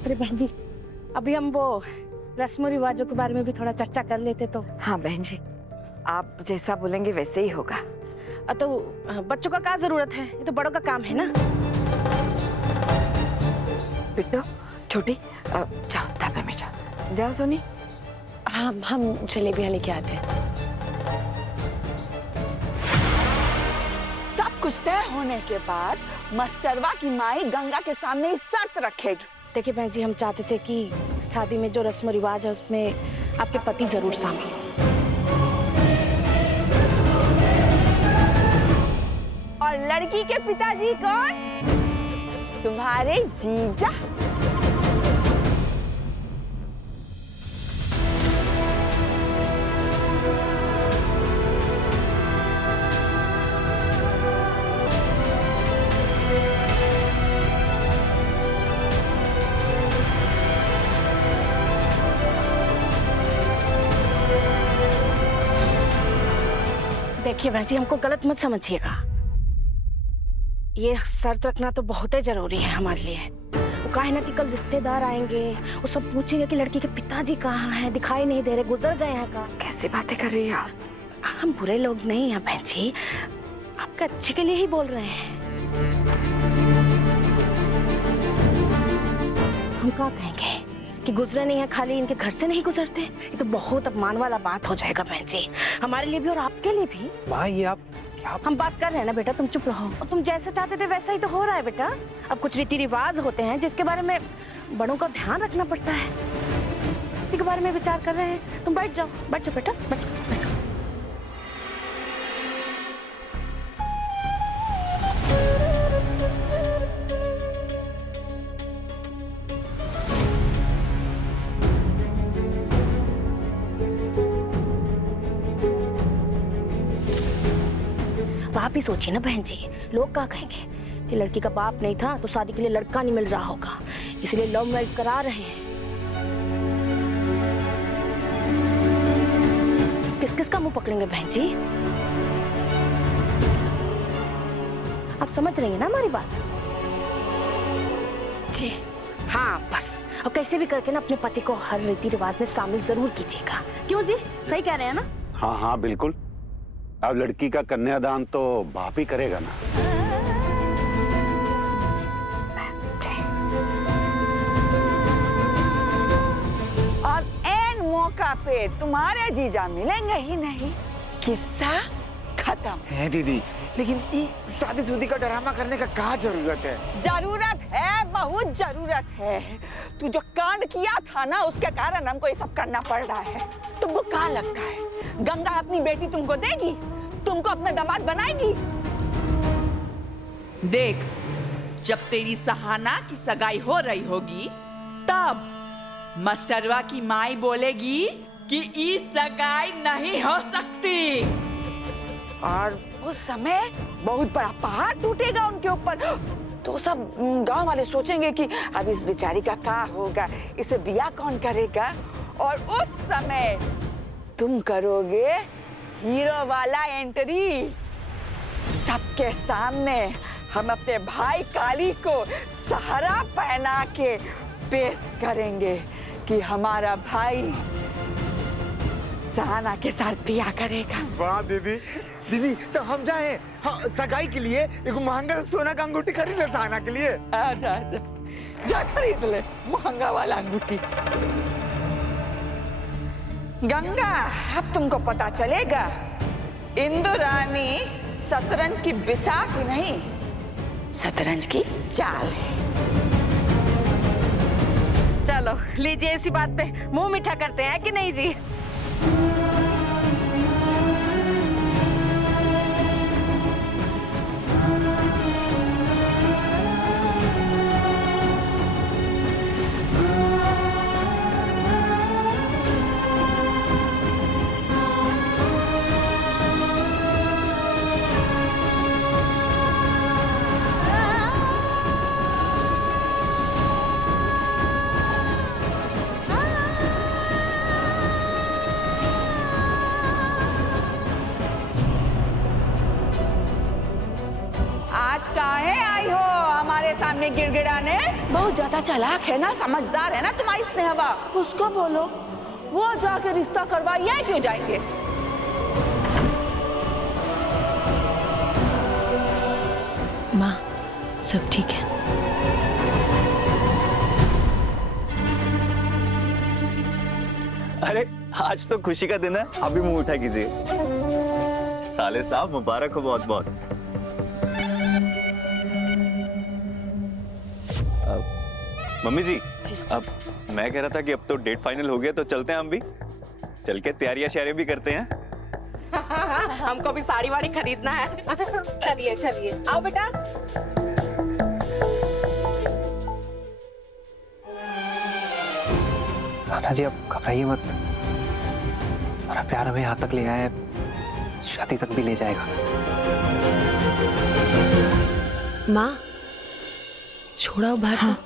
अरे बहन जी, अभी हम वो रस्म और रिवाजों के बारे में भी थोड़ा चर्चा कर लेते तो। हाँ बहन जी, आप जैसा बोलेंगे वैसे ही होगा। तो बच्चों का क्या जरूरत है, ये तो बड़ों का काम है ना। बिट्टू, छोटी, जाओ ताबे में जाओ। जाओ सोनी। हाँ, हम जलेबियां लेके आते हैं। सब कुछ तय होने के बाद मास्टरवा की माई गंगा के सामने ही शर्त रखेगी। देखिए बहन जी, हम चाहते थे कि शादी में जो रस्म रिवाज है उसमें आपके पति जरूर शामिल हो। और लड़की के पिताजी कौन? तुम्हारे जीजा। देखिए बहन जी, हमको गलत मत समझिएगा, ये शर्त रखना तो बहुत ही जरूरी है हमारे लिए। वो कहा है ना कि कल रिश्तेदार आएंगे, वो सब पूछेंगे कि लड़की के पिताजी कहाँ हैं, दिखाई नहीं दे रहे, गुजर गए हैं का। कैसी बातें कर रही है आप? हम बुरे लोग नहीं हैं बहन जी, आपके अच्छे के लिए ही बोल रहे हैं। हम क्या कहेंगे कि गुजरे नहीं है, खाली इनके घर से नहीं गुजरते? ये तो बहुत अपमान वाला बात हो जाएगा बहन जी, हमारे लिए भी और आपके लिए भी। माँ, ये आप क्या? हम बात कर रहे हैं ना बेटा, तुम चुप रहो। और तुम जैसा चाहते थे वैसा ही तो हो रहा है बेटा। अब कुछ रीति रिवाज होते हैं जिसके बारे में बड़ों का ध्यान रखना पड़ता है, इसी के बारे में विचार कर रहे हैं। तुम बैठ जाओ बेटा, बैठो बैठो। आप ही सोचिए ना बहन जी, लोग क्या कहेंगे कि लड़की का बाप नहीं था तो शादी के लिए लड़का नहीं मिल रहा होगा, इसलिए लव मैरिज करा रहे हैं। किस किस का मुंह पकड़ेंगे बहन जी? आप समझ रही हैं ना हमारी बात? जी हाँ बस, अब कैसे भी करके ना अपने पति को हर रीति रिवाज में शामिल जरूर कीजिएगा। क्यों जी, सही कह रहे हैं ना? हाँ हाँ बिल्कुल। अब लड़की का कन्यादान तो बाप ही करेगा ना। और एन मौका पे तुम्हारे जीजा मिलेंगे ही नहीं, किस्सा खत्म। है दीदी, लेकिन ये शादी का ड्रामा करने का क्या जरूरत है? जरूरत है, बहुत जरूरत है। तू जो कांड किया था ना, उसके कारण हमको ये सब करना पड़ रहा है। तुमको क्या लगता है गंगा अपनी बेटी तुमको देगी, तुमको अपना दामाद बनाएगी? देख, जब तेरी सहाना की सगाई हो रही होगी तब मास्टरवा की माई बोलेगी कि ये सगाई नहीं हो सकती, और उस समय बहुत बड़ा पहाड़ टूटेगा उनके ऊपर। तो सब गांव वाले सोचेंगे कि अब इस बेचारी का क्या होगा, इसे बियाह कौन करेगा। और उस समय तुम करोगे हीरो वाला एंट्री। सबके सामने हम अपने भाई काली को सहारा पहना के पेश करेंगे कि हमारा भाई सहाना के साथ बियाह करेगा। वाह दीदी, दीदी तो हम जाएं, हाँ, सगाई के लिए एक महंगा सोना का अंगूठी खरीद ले सहाना के लिए। जा जा जा खरीद ले महंगा वाला अंगूठी। गंगा, अब तुमको पता चलेगा इंदु रानी शतरंज की बिसात ही नहीं, शतरंज की चाल है। चलो लीजिए, इसी बात पे मुंह मीठा करते हैं कि नहीं जी? में गिड़गिड़ाने? बहुत ज्यादा चालाक है ना, समझदार है ना तुम्हारी स्नेहवा। उसको बोलो वो जाके रिश्ता करवाइए, क्यों जाएंगे? माँ सब ठीक है। अरे आज तो खुशी का दिन है, अभी मुंह उठा कीजिए। साले साहब मुबारक हो बहुत बहुत। मम्मी जी, अब मैं कह रहा था कि अब तो डेट फाइनल हो गया, तो चलते हैं हम भी, चल के तैयारियां श्यारियां भी करते हैं। हमको भी साड़ी वाड़ी खरीदना है। चलिए चलिए, आओ बेटा। साना जी, अब घबराइए मत। हमारा प्यार हमें यहाँ तक ले आया है, शादी तक भी ले जाएगा। माँ छोड़ो बाहर। हाँ।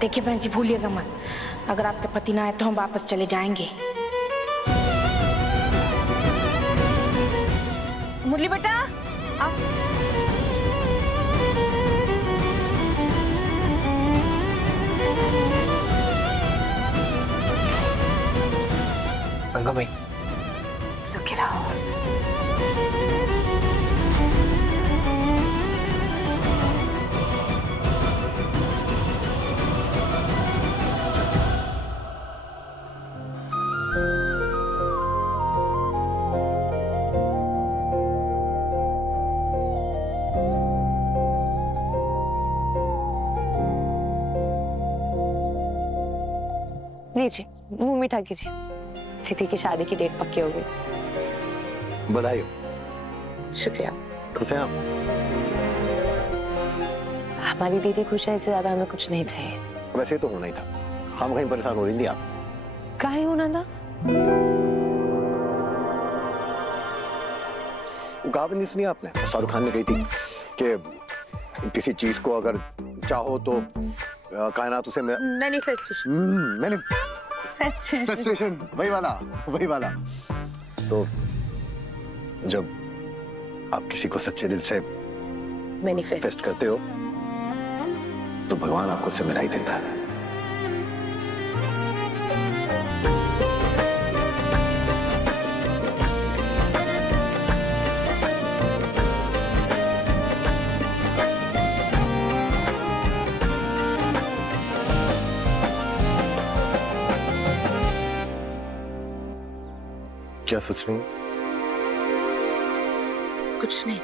देखिए बहन जी, भूलिएगा मत, अगर आपके पति ना आए तो हम वापस चले जाएंगे। मुरली बेटा आओ। गंगा भाई, सुखी रहो। लीजिए मुंह मीठा कीजिए। तिथि की शादी की डेट पक्की हो गई। बधाई हो। शुक्रिया। खुश हैं आप? हमारी दीदी खुश है, इससे ज्यादा हमें कुछ नहीं चाहिए। वैसे तो होना ही था, हम कहीं परेशान हो रही थी आप। काहे होना था? कहावत नहीं सुनी आपने? शाहरुख खान ने कही थी कि किसी चीज को अगर चाहो तो कायनात उसे मैनिफेस्टेशन। फेस्टेशन, वही वाला। तो जब आप किसी को सच्चे दिल से फेस्ट करते हो तो भगवान आपको उससे मिला ही देता है। क्या सोच रही हैं? कुछ नहीं।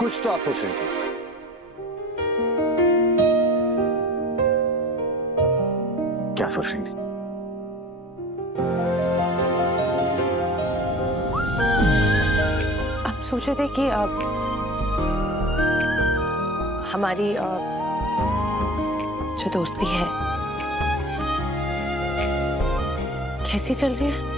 कुछ तो आप सोच रही थी। क्या सोच रही थी? आप सोचे थे कि हमारी जो दोस्ती है कैसी चल रही है?